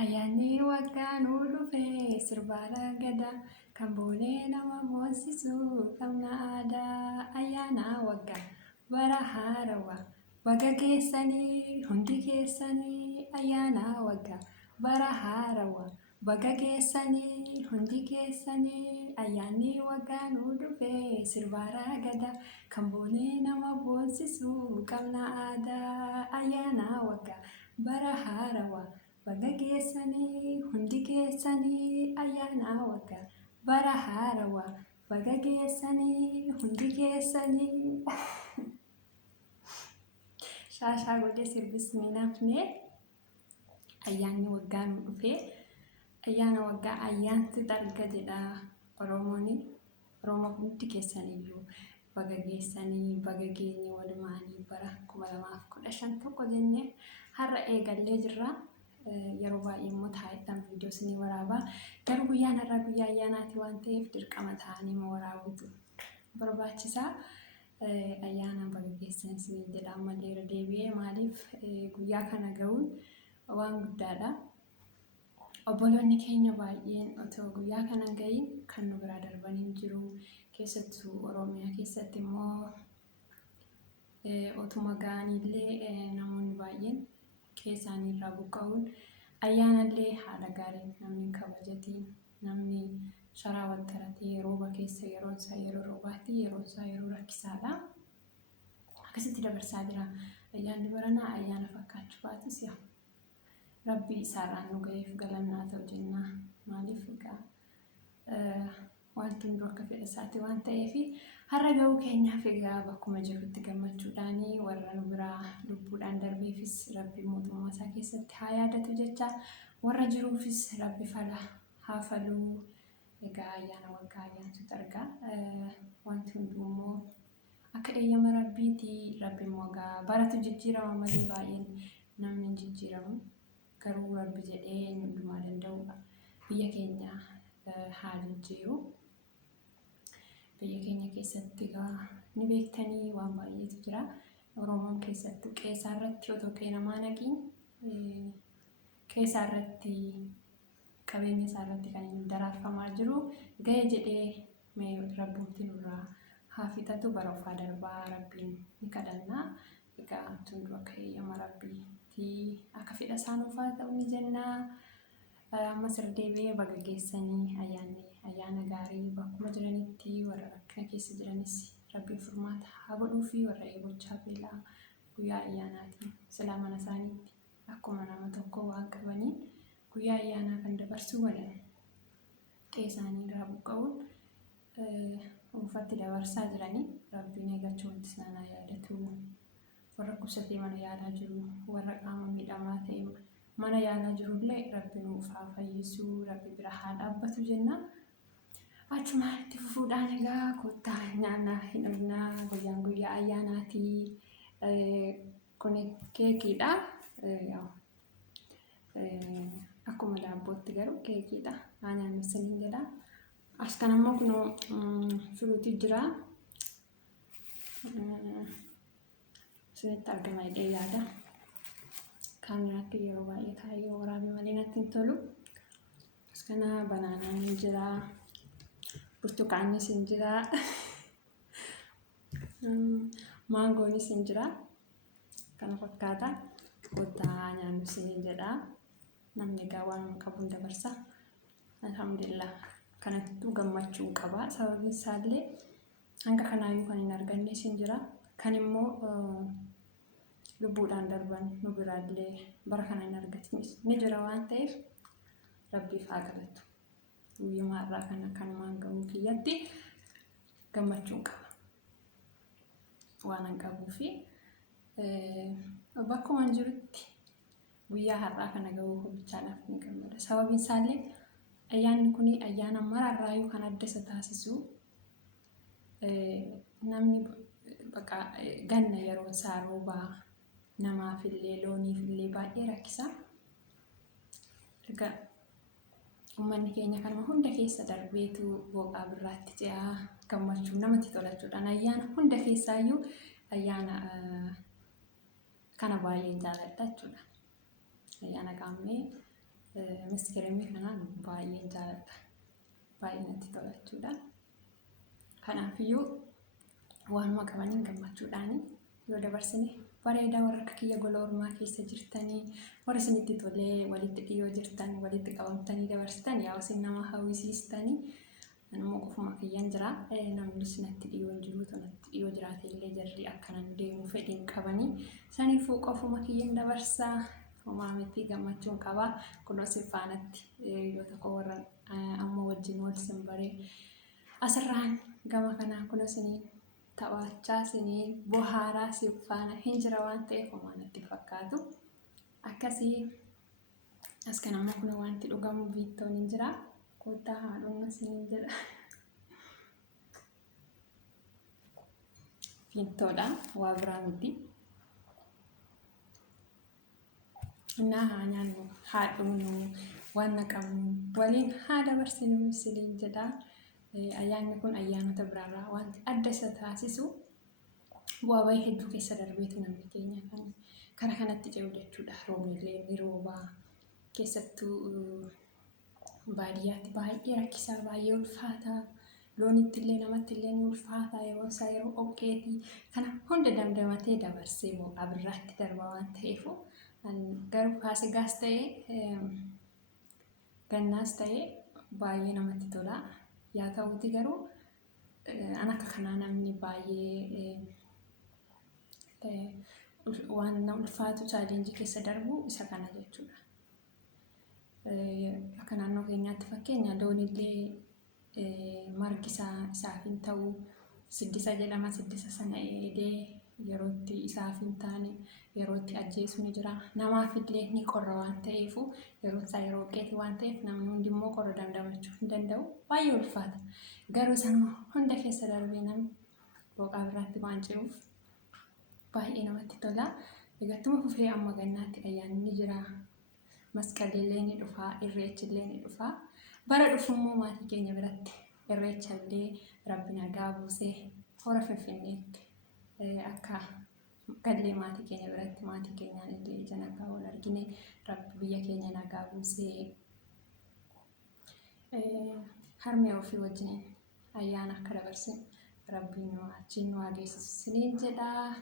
Ayyaanni waggaa nu dhufee sirbaala gadaa kan boonee nama boonsisu qabna aadaa. Ayyaana waggaa bara haarawaa baga geessanii hundi keessanii. Ayyaana waggaa bara haarawaa baga geessanii hundi keessanii. Ayyaanni waggaa nu dhufee sirbaala gadaa kan boonee nama boonsisu qabna aadaa. Ayyaana waggaa bara haarawaa baga geessanii hundi keessanii. Ayyaana waggaa bara haarawaa baga geessanii hundi keessanii. Shaashaa godhee sirbisni nafne ayyaanni waggaa nu dhufee ayyaana waggaa ayyaantu darga jedha Oromoo hundi keessaniyyuu baga geessanii baga geenye walumaanii bara 2015 tokko jennee har'a eegallee jirra. Yeroo baay'ee immoo taa'eedhaan viidiyoo isinii waraabaa. Garuu guyyaan har'aa guyyaa ayyaanaati waan ta'eef dirqama ta'anii waraabuutu barbaachisaa. Ayyaana baga geessan isinii jedha ammallee irra deebi'ee maaliif guyyaa kana ga'uun waan guddaadha. Obboloonni keenya baay'een otoo guyyaa kana ga'iin kan nu biraa darbanii jiru. Keessattuu Oromiyaa keessatti immoo otuma ga'anillee namoonni baay'een keessaanii irraa buqqa'uun ayyaanallee haala gaariin namni kabajatiin namni sharaa waltaratee rooba keessa yeroon isaa yeroo roobaatti yeroon isaa yeroo rakkisaadha. Akkasitti dabarsaa jira. Ayyaanni baranaa ayyaana fakkaachuu baatus yaa Rabbi isaarraan nu ga'eef galannaa ta'u jenna. Maaliif egaa wanti hundi akka fedha isaati waan ta'eef har'a ga'uu keenyaaf egaa bakkuma jirrutti gammachuudhaanii warra nu biraa lubbuudhaan darbeefis Rabbi mootummaa isaa keessatti haa yaadatu jecha warra jiruufis Rabbi fala haa faluu. Egaa ayyaana waggaa ayyaantu darga. Wanti hunduu immoo akka eeyyama Rabbiiti. Rabbi immoo egaa baratu jijjiirama malee baay'een namni hin jijjiiramu. Garuu Rabbi jedhee inni hundumaa danda'udha. Biyya keenya haa jijjiiru. Biyya keenya keessatti egaa ni beektanii waan baay'eetu jira. Oromoon keessattuu qe'ee irratti otoo qe'ee namaa naqiin qe'ee irratti qabeenya isaa irratti kan inni daraarfamaa jiru ga'e jedhee Rabbumti nurraa haa fixatu bara ofaa darbaa Rabbiin ni kadhannaa. Egaa hunduu akka eeyyama Rabbiitti akka fedha isaa nuuf haa ta'u ni jenna. Ammas irra deebi'ee baga geessanii ayyaana gaarii bakkuma jiranitti warra rakkina keessa jiranis Rabbiin furmaata haa godhuu fi warra eegochaa beelaa guyyaa ayyaanaati silaa mana isaaniitti akkuma nama tokko waan qabaniin guyyaa ayyaanaa kan dabarsuu walan qe'ee isaanii irraa buqqa'uun dhuunfatti dabarsaa jiranii Rabbiin eegachuu wanti isaanii yaadatu. Warra dhukkubsatee mana yaalaa jiru warra qaama miidhamaa ta'e mana yaalaa jirullee Rabbi nuuf haa fayyisu. Rabbi bira haa dhaabbatu jenna. Achuma itti fufuudhaan egaa kottaa nyaannaa hin dhugnaa guyyaan guyyaa ayyaanaati. Kun keekiidha. Akkuma daabbootti garuu keekiidha. Haa nyaannu isiniin jedha. As kan ammoo kunoo firuutii jira. Isinitti argama jedhee yaada. Kaameeraatti yeroo baay'ee taa'ee waraabee malee natti hin tolu. As kana banaanaan hin jira. Burtukaannis hin jira. Maangoonis hin jira. Kana fakkaata. Kottaa nyaannu isiniin jedha. Namni egaa waan qabuun dabarsa. Alhamdulillah. Kanattuu gammachuu qaba. Sababiin isaallee hanga kanaayyuu kan hin argannes hin jira. Kan immoo lubbuudhaan darban nu biraallee bara kana hin argatnis ni jira waan ta'eef Rabbiif haa galatu. Guyyuma har'aa kana kanumaan ga'uu kiyyatti gammachuun qaba. Waan hin qabuu fi bakkuma hin jirutti guyyaa har'aa kana ga'uu hojichaadhaaf ni gammada. Sababiin isaallee ayyaanni kun ayyaana maraarraayyuu kan adda isa taasisu namni baqa ganna yeroo isaa roobaa namaafillee looniifillee baay'ee rakkisa. Egaa uummanni keenya kanuma hunda keessa darbeetu booqaa birraatti ce'aa gammachuu namatti tolachuudhaan ayyaana hunda keessaayyuu ayyaana kana baay'ee jaalladha jechuudha. Ayyaana qaammee Maskarramii kanaan baay'een jaalladha. Baay'ee natti tola jechuudha. Kanaafiyyuu waanuma qabaniin gammachuudhaan yoo dabarsine bareedaa. Warra akka kiyya gola ormaa keessa jirtanii warra isinitti tolee walitti dhiyoo jirtan walitti qabamtanii dabarsitan yaa isin nama hawwisiistanii anuma qofuma kiyyan jira. Namni natti dhiyoo hin jiru natti dhiyoo jiraate illee jarri akkanan deemuu fedhiin qabanii saniifuu qofuma kiyyan dabarsaa. Homaa miti gammachuun qabaa. Kunoo faanatti yoo tokko warra amma wajjin wal simbaree asirraan gama kanaan kunoo isiniin taphachaa isiniin bohaaraa faana hin jira waan ta'eef homaa natti fakkaatu. Akkasii as kan ammoo kunoo wanti dhugamu biittoon hin jira. Kottaa haadhumma isiniin jedha. Fiintoodha waa biraa miti. Naa haa nyaannu haa dhugnu waan naqabnu waliin haa dabarsinu isiniin jedha. Ayyaanni kun ayyaanota biraarraa wanti adda isa taasisu bu'aa bahii hedduu keessa darbeetu namni keenya kan kara kanatti ce'u jechuudha. Roobnillee ni roobaa keessattuu baadiyyaatti baay'ee rakkisaa baay'ee ulfaataa. Loonitti illee namatti illee ni ulfaataa yeroo isaa yeroo oqqeetii kana hunda dandamatee dabarsee boo'aa birraatti darbaa waan ta'eefu garuu kaasigaas ta'ee gannaas ta'ee baay'ee namatti tola. Yaa ta'uuti garuu an akka kanaa namni baay'ee waan ulfaatu chaalenjii keessa darbu isa kana jechuudha. Akka naannoo keenyaatti fakkeenya loonillee margi isaaf hin ta'u siddisa jedhama. Siddisa sana eegee yerootti isaaf hin taane yerootti ajjeesu ni jira. Namaaf illee ni qorra waan ta'eefu yeroo isaa yeroo oqqeeti waan ta'eef namni hundi immoo qorra dandamachuu hin danda'u. Baay'ee ulfaata. Garuu sanuma hunda keessa darbee namni booqaa birraatti waan ce'uuf baay'ee namatti tola. Egattuma fufee amma gannaatti ayyaanni ni jira. Masqalillee ni dhufaa, irreechillee ni dhufaa. Bara dhufummoo maatii keenya biratti irreechallee rabbi nagaa buusee hora Finfinneetti akka gallee maatii keenya biratti maatii keenyaan illee ija nagaa wal argine rabbi biyya keenya nagaa buusee harmee ofii wajjin ayyaana akka dabarsinu rabbiin nu achiin nu geessisu isiniin jedha.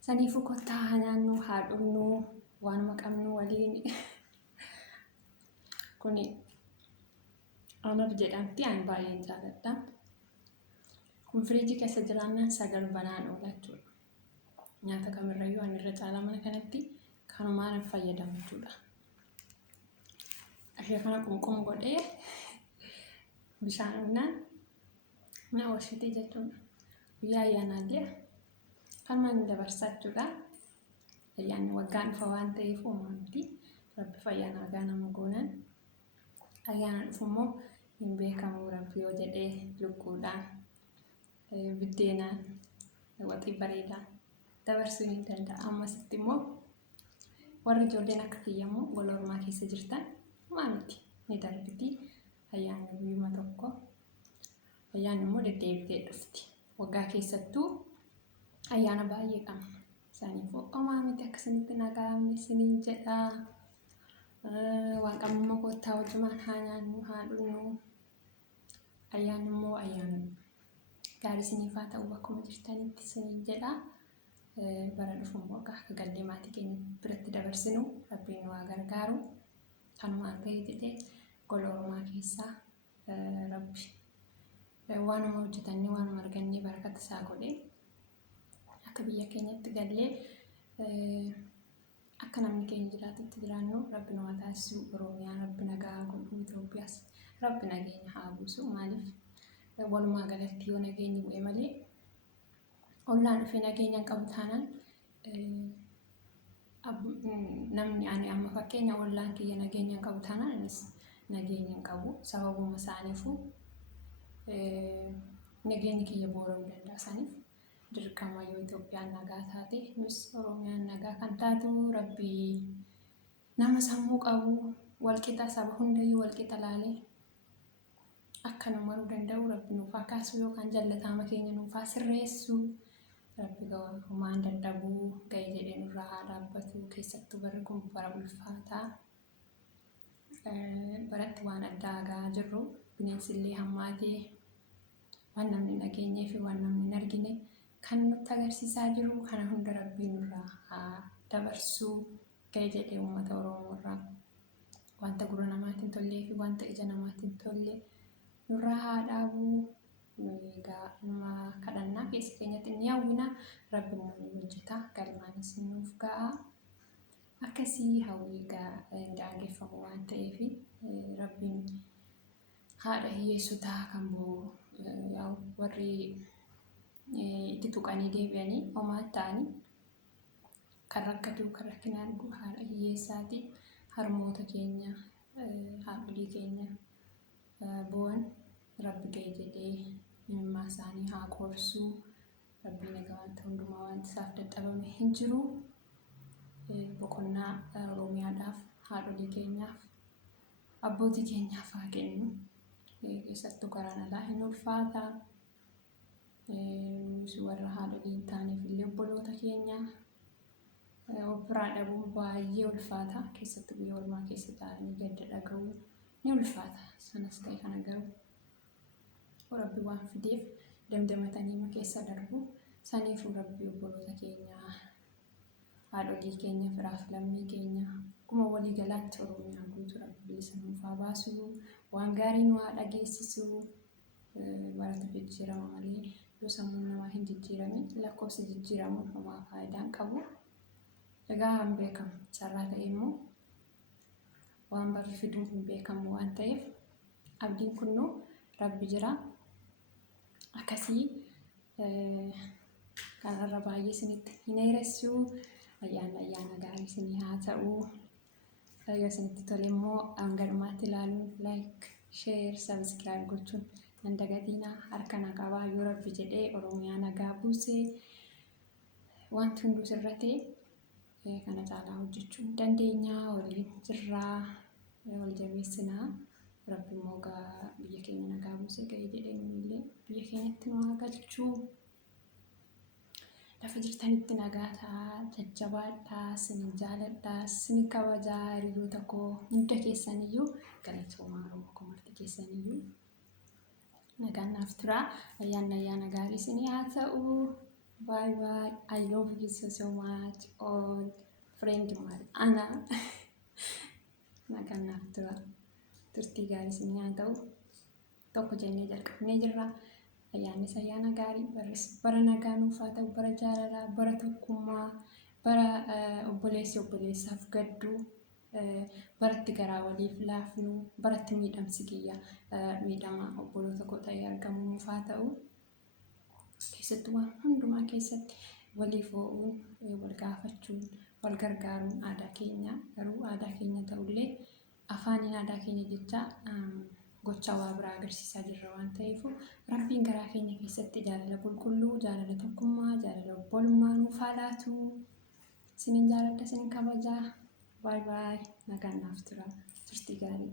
Saniifuu kottaa haa nyaannu haa dhugnu waanuma qabnu waliin. Kuni anaaf jedhamti ani baay'een jaalladha. Kun firiijii keessa jiraannaan sagal banaan oola jechuudha. Nyaata kamirrayyuu ani irra caalaa mana kanatti kanumaan fayyadamu jechuudha. Ashee kana qunqum godhee bishaan unnaan na oolchitee jechuudha. Guyyaa ayyaanaallee kanumaan dabarsaa jechuudha. Ayyaanni waggaan dhufa waan ta'eef uumamutti rabbi fayyaa nagaa nama goonan. Ayyaana dhufummoo hin beekamu rabbi yoo jedhee lukkuudhaan biddeenaan waxii bareedaan dabarsuu ni danda'a. Ammasitti immoo warri ijoolleen akka kiyyamoo gola ormaa keessa jirtan maaliti ni darbiti. Ayyaanni guyyuma tokko ayyaanni immoo deddeebitee dhufti. Waggaa keessattuu ayyaana baay'ee qabna. Saniifuu omaa miti akkasinitti nagaamne isiniin jedha. Waan qabnu kottaa wajjumaan haa nyaannu haa dhugnu. Ayyaanni immoo ayyaana gaarii isiniif haa ta'u bakkuma jirtanitti isiniin jedha. Bara dhufu immoo akka gallee maatii keenya biratti dabarsinu rabbiin nu haa gargaaru. Kanumaan bahee jedhee gola ormaa keessaa rabbi waanuma hojjetannee waanuma argannee barakata isaa godhee akka biyya keenyatti gallee akka namni keenya jiraatutti jiraannu rabbi nu haa taasisu. Oromiyaa rabbi nagaa godhu. Itoophiyaas rabbi nageenya haa buusu. Maaliif walumaa galatti yoo nageenyi bu'e malee ollaan dhufee nageenya hin qabu taanaan namni ani amma fakkeenya ollaan kiyya nageenya hin qabu taanaan anis nageenya hin qabu. Sababuma isaaniifuu nageenyi kiyya boora'uu danda'a. Saniif dirqama yoo Itoophiyaan nagaa taate nus Oromiyaan nagaa kan taatu rabbi nama sammuu qabu walqixa saba hundayyuu walqixa laalee akka nu maruu danda'u rabbi nuuf haa kaasu yookaan jaallatama keenya nuuf haa sirreessu. Rabbi homaan dadhabuu ga'ee jedhee nurraa haa dhaabbatu. Keessattuu barri kun bara ulfaataa baratti waan addaa agaa jirru bineensillee hammaatee waan namni hin dhageenyee fi waan namni hin argine kan nutti agarsiisaa jiru kana hunda Rabbiin nurraa haa dabarsuu ga'e jedhee uummata Oromoo irraa wanta gurra namaatiin tollee fi wanta ija namaatiin tolle nurraa haa dhaabuu. Egaa kadhannaa keessa keenyatti ni hawwina Rabbi immoo ni hojjeta galmaanis nuuf ga'a. Akkasii hawwii daangeffamu waan ta'eef Rabbiin haadha hiyyeessotaa kan boo warri itti tuqanii deebi'anii homaa ta'anii kan rakkatu kan rakkinaan argu haadha hiyyeessaati. Harmoota keenya haadholii keenya bo'an Rabbi ga'e jedhee dhimma isaanii haa qorsuu. Rabbiin egaa wanta hundumaa wanti isaaf dadhabame hin jiru. Boqonnaa Oromiyaadhaaf haadholii keenyaaf abbootii keenyaaf haa kennu. Keessattuu karaan alaa hin ulfaata. Warra haadholii hin taaneef illee obboloota keenya ofirraa dhabuun baay'ee ulfaata. Keessattuu biyya ormaa keessa taa'anii gadda dhaga'uu ni ulfaata. Sanas ta'e kana garuu Rabbi waan fideef damdamatanii keessa darbu. Saniifuu Rabbi obboloota keenya haadholii keenya firaaf lammii keenya akkuma walii galaatti Oromiyaa guutuu Rabbi bilisa nuuf haa baasu. Waan gaarii nu haa dhageessisu. Baratu jijjiirama malee yoo sammuun namaa hin jijjiiramin lakkoofsi jijjiiramuun homaa faayidaan qabu. Egaa hin beekamu carraa ta'e immoo waan barri fiduun hin beekamu waan ta'eef abdiin kunnuu Rabbi jira. Akkasii kanarra baay'ee isinitti hin dheeressuu. Ayyaana gaarii isinii haa ta'u. Yoo isinitti tole immoo hanganumaatti ilaaluun like, share, subscribe gochuun hin dagatinaa. Harka na qabaa yoo Rabbi jedhee Oromiyaa nagaa buusee wanti hunduu sirra ta'e kana caalaa hojjechuu dandeenya. Waliin jirraa wal jabeessinaa. Rabbi immoo biyya keenya nagaa buusee ga'e jedhee nuyillee biyya keenyatti nu haa galchuu. Lafa jirtanitti nagaa ta'aa, jajjabaadhaa, isin jaaladhaa, isin kabajaa. Hiriyoota koo hunda keessaniyyuu galatoomaa Oromoo koo marti keessaniyyuu nagaan naaf turaa. Ayyaana gaarii isinii haa ta'u. Bye bye. I love you so much all friend Ana. Nagaan naaf turaa. Turtii gaarii isinii haa ta'u. Tokko jennee jalqabnee jirra. Ayyaana gaarii bara nagaa nuuf haa ta'u, bara jaalalaa, bara tokkummaa, bara obboleessi obboleessaaf gaddu, baratti garaa waliif laafnu, baratti miidhamsi kiyya miidhama obboloota koo ta'ee argamu nuuf haa ta'u. Keessattuu waan hundumaa keessatti waliif oo'uun, wal gaafachuun, wal gargaaruun aadaa keenya. Garuu aadaa keenya ta'ullee afaaniin aadaa keenya jecha gocha waa biraa agarsiisaa jirra waan ta'eef Rabbiin garaa keenya keessatti jaalala qulqulluu, jaalala tokkummaa, jaalala obbolummaa nuuf haa laatu. Isinin jaaladha, isinin kabajaa. Bye bye. Nagaan naaf turaa. Turtii gaarii.